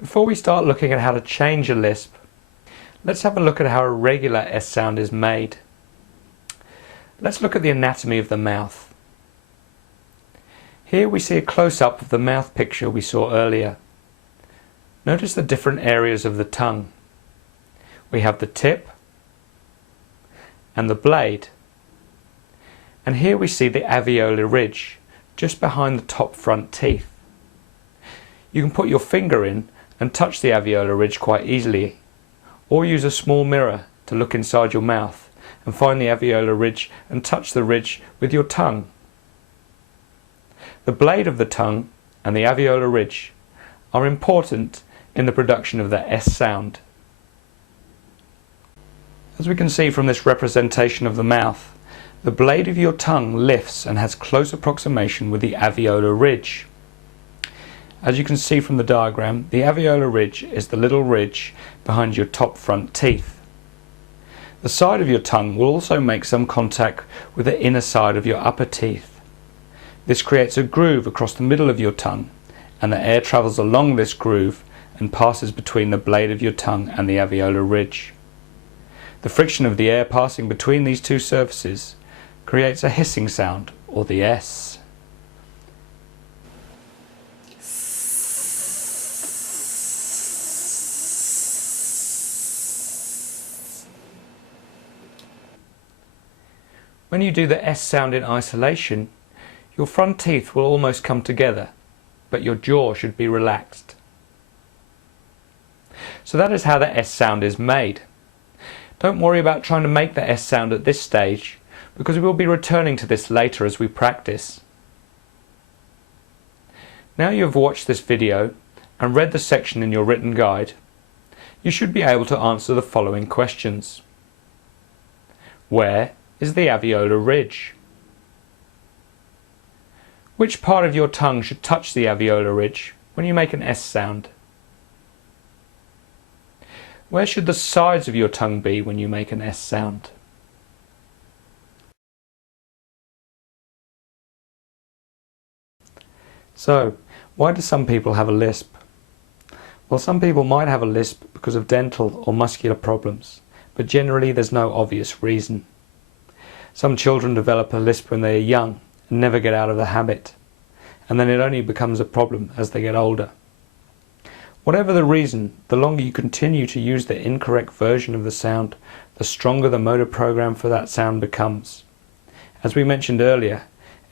Before we start looking at how to change a lisp, let's have a look at how a regular S sound is made. Let's look at the anatomy of the mouth. Here we see a close-up of the mouth picture we saw earlier. Notice the different areas of the tongue. We have the tip and the blade. And here we see the alveolar ridge, just behind the top front teeth. You can put your finger in and touch the alveolar ridge quite easily, or use a small mirror to look inside your mouth and find the alveolar ridge and touch the ridge with your tongue. The blade of the tongue and the alveolar ridge are important in the production of the S sound. As we can see from this representation of the mouth, the blade of your tongue lifts and has close approximation with the alveolar ridge. As you can see from the diagram, the alveolar ridge is the little ridge behind your top front teeth. The side of your tongue will also make some contact with the inner side of your upper teeth. This creates a groove across the middle of your tongue, and the air travels along this groove and passes between the blade of your tongue and the alveolar ridge. The friction of the air passing between these two surfaces creates a hissing sound, or the S. When you do the S sound in isolation, your front teeth will almost come together, but your jaw should be relaxed. So that is how the S sound is made. Don't worry about trying to make the S sound at this stage, because we will be returning to this later as we practice. Now you have watched this video and read the section in your written guide, you should be able to answer the following questions. Where is the alveolar ridge? Which part of your tongue should touch the alveolar ridge when you make an S sound? Where should the sides of your tongue be when you make an S sound? So, why do some people have a lisp? Well, some people might have a lisp because of dental or muscular problems, but generally there's no obvious reason. Some children develop a lisp when they are young and never get out of the habit, and then it only becomes a problem as they get older. Whatever the reason, the longer you continue to use the incorrect version of the sound, the stronger the motor program for that sound becomes. As we mentioned earlier,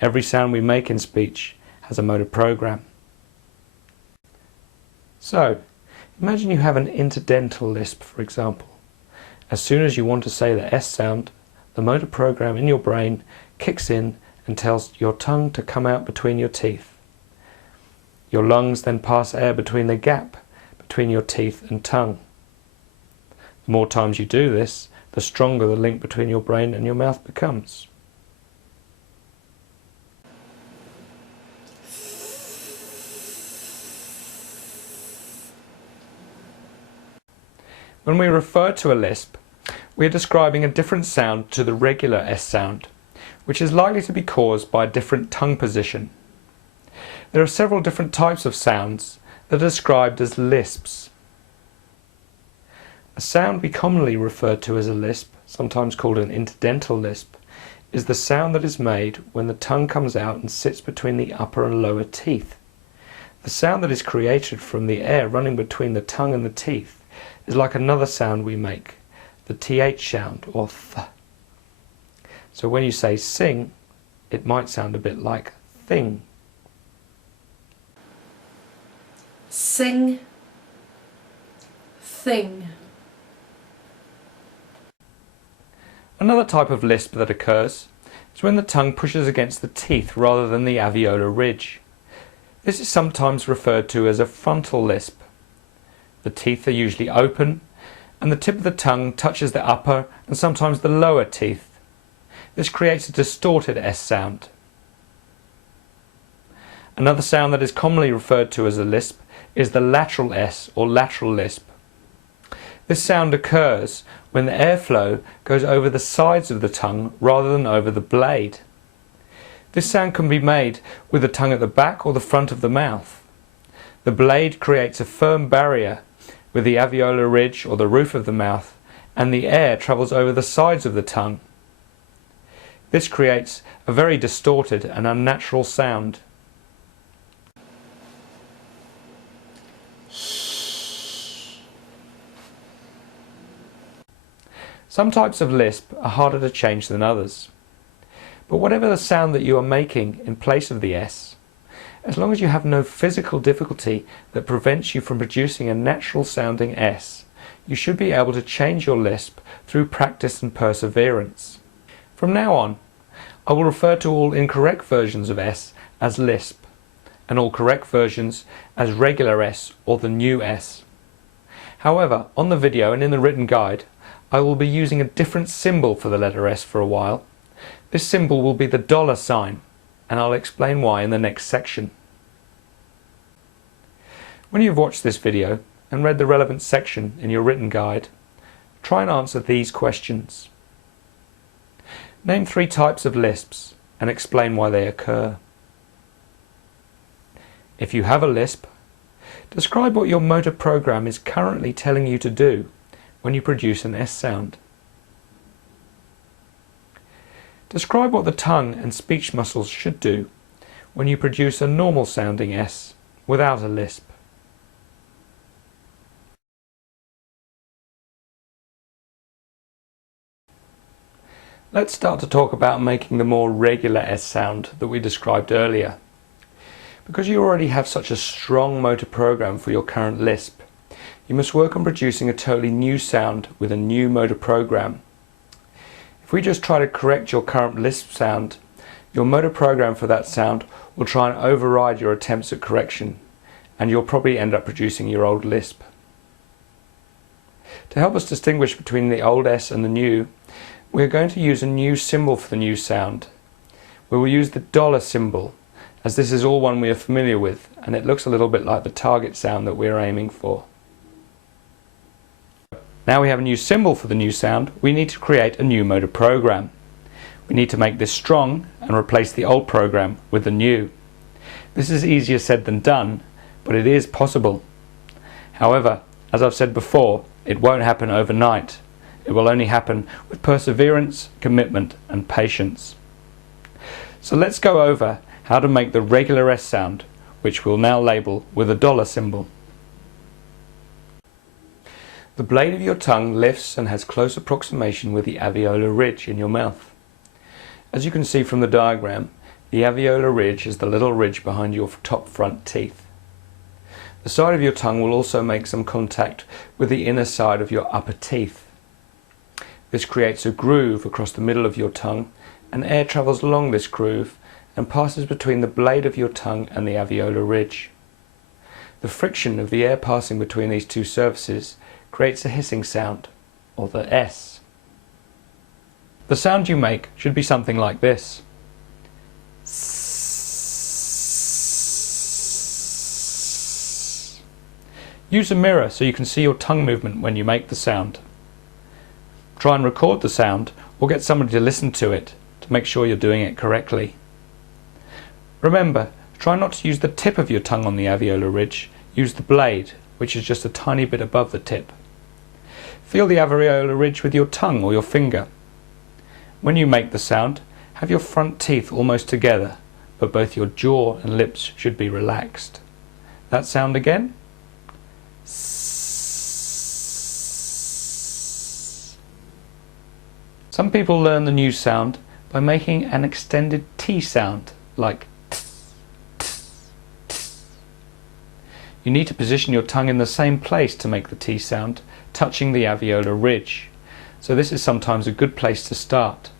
every sound we make in speech has a motor program. So, imagine you have an interdental lisp, for example. As soon as you want to say the S sound, the motor program in your brain kicks in and tells your tongue to come out between your teeth. Your lungs then pass air between the gap between your teeth and tongue. The more times you do this, the stronger the link between your brain and your mouth becomes. When we refer to a lisp, we are describing a different sound to the regular S sound, which is likely to be caused by a different tongue position. There are several different types of sounds that are described as lisps. A sound we commonly refer to as a lisp, sometimes called an interdental lisp, is the sound that is made when the tongue comes out and sits between the upper and lower teeth. The sound that is created from the air running between the tongue and the teeth is like another sound we make, the TH sound, or th. So when you say sing, it might sound a bit like thing. Sing, thing. Another type of lisp that occurs is when the tongue pushes against the teeth rather than the alveolar ridge. This is sometimes referred to as a frontal lisp. The teeth are usually open, and the tip of the tongue touches the upper and sometimes the lower teeth. This creates a distorted S sound. Another sound that is commonly referred to as a lisp is the lateral S or lateral lisp. This sound occurs when the airflow goes over the sides of the tongue rather than over the blade. This sound can be made with the tongue at the back or the front of the mouth. The blade creates a firm barrier with the alveolar ridge or the roof of the mouth, and the air travels over the sides of the tongue. This creates a very distorted and unnatural sound. Some types of Lisp are harder to change than others. But whatever the sound that you are making in place of the S, as long as you have no physical difficulty that prevents you from producing a natural sounding S, you should be able to change your Lisp through practice and perseverance. From now on, I will refer to all incorrect versions of S as Lisp, and all correct versions as regular S or the new S. However, on the video and in the written guide, I will be using a different symbol for the letter S for a while. This symbol will be the $sign, and I'll explain why in the next section. When you've watched this video and read the relevant section in your written guide, try and answer these questions. Name 3 types of Lisps and explain why they occur. If you have a Lisp, describe what your motor program is currently telling you to do when you produce an S sound. Describe what the tongue and speech muscles should do when you produce a normal sounding S without a Lisp. Let's start to talk about making the more regular S sound that we described earlier. Because you already have such a strong motor program for your current Lisp, you must work on producing a totally new sound with a new motor program. If we just try to correct your current Lisp sound, your motor program for that sound will try and override your attempts at correction, and you'll probably end up producing your old Lisp. To help us distinguish between the old S and the new, we're going to use a new symbol for the new sound. We will use the symbol, as this is all one we are familiar with, and it looks a little bit like the target sound that we're aiming for. Now we have a new symbol for the new sound, we need to create a new motor program. We need to make this strong and replace the old program with the new. This is easier said than done, but it is possible. However, as I've said before, it won't happen overnight. It will only happen with perseverance, commitment, and patience. So let's go over how to make the regular S sound, which we'll now label with a symbol. The blade of your tongue lifts and has close approximation with the alveolar ridge in your mouth. As you can see from the diagram, the alveolar ridge is the little ridge behind your top front teeth. The side of your tongue will also make some contact with the inner side of your upper teeth. This creates a groove across the middle of your tongue, and air travels along this groove and passes between the blade of your tongue and the alveolar ridge. The friction of the air passing between these two surfaces creates a hissing sound, or the S. The sound you make should be something like this. Use a mirror so you can see your tongue movement when you make the sound. Try and record the sound or get somebody to listen to it to make sure you're doing it correctly. Remember, try not to use the tip of your tongue on the alveolar ridge, use the blade, which is just a tiny bit above the tip. Feel the alveolar ridge with your tongue or your finger. When you make the sound, have your front teeth almost together, but both your jaw and lips should be relaxed. That sound again? Some people learn the new sound by making an extended T sound, like tss, tss, tss. You need to position your tongue in the same place to make the T sound, touching the alveolar ridge. So this is sometimes a good place to start.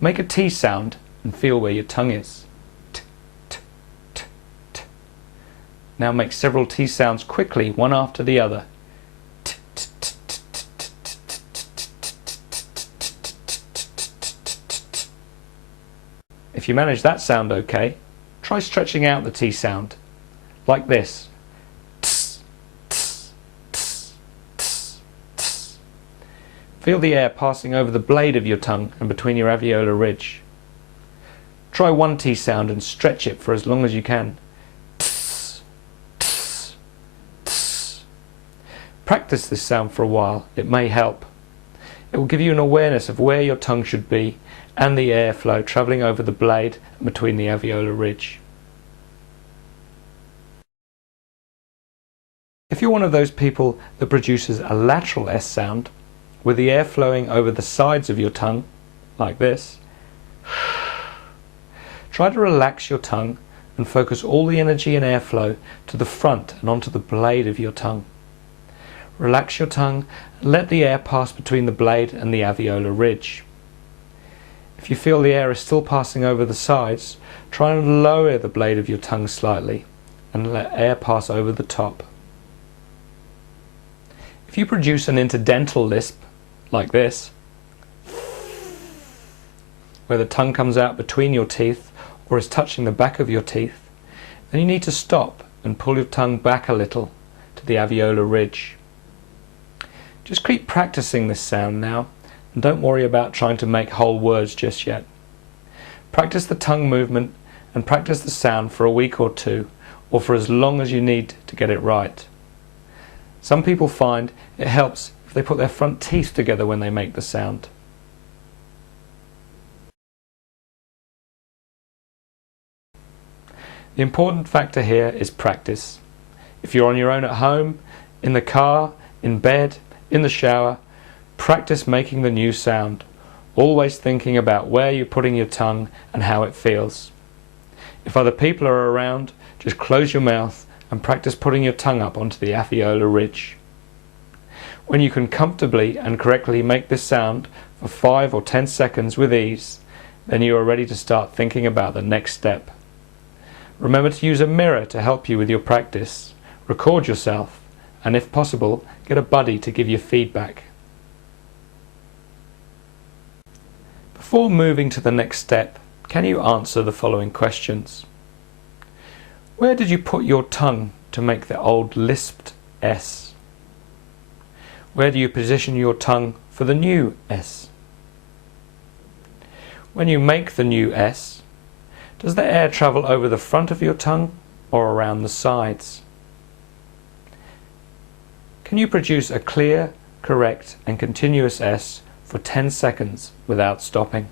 Make a T sound and feel where your tongue is. T, t, t, t. Now make several T sounds quickly, one after the other. T, t, t, t, t, t, t, t, t, t, t, t. If you manage that sound okay, try stretching out the T sound, like this. Feel the air passing over the blade of your tongue and between your alveolar ridge. Try one T sound and stretch it for as long as you can. Tss, Practice this sound for a while, it may help. It will give you an awareness of where your tongue should be and the airflow travelling over the blade and between the alveolar ridge. If you're one of those people that produces a lateral S sound, with the air flowing over the sides of your tongue, like this, try to relax your tongue and focus all the energy and airflow to the front and onto the blade of your tongue. Relax your tongue and let the air pass between the blade and the alveolar ridge. If you feel the air is still passing over the sides, try and lower the blade of your tongue slightly and let air pass over the top. If you produce an interdental lisp, like this, where the tongue comes out between your teeth or is touching the back of your teeth, then you need to stop and pull your tongue back a little to the alveolar ridge. Just keep practicing this sound now, and don't worry about trying to make whole words just yet. Practice the tongue movement and practice the sound for a week or two, or for as long as you need to get it right. Some people find it helps if they put their front teeth together when they make the sound. The important factor here is practice. If you're on your own at home, in the car, in bed, in the shower, practice making the new sound, always thinking about where you're putting your tongue and how it feels. If other people are around, just close your mouth and practice putting your tongue up onto the alveolar ridge. When you can comfortably and correctly make this sound for 5 or 10 seconds with ease, then you are ready to start thinking about the next step. Remember to use a mirror to help you with your practice. Record yourself, and if possible, get a buddy to give you feedback. Before moving to the next step, can you answer the following questions? Where did you put your tongue to make the old lisped S? Where do you position your tongue for the new S? When you make the new S, does the air travel over the front of your tongue or around the sides? Can you produce a clear, correct and continuous S for 10 seconds without stopping?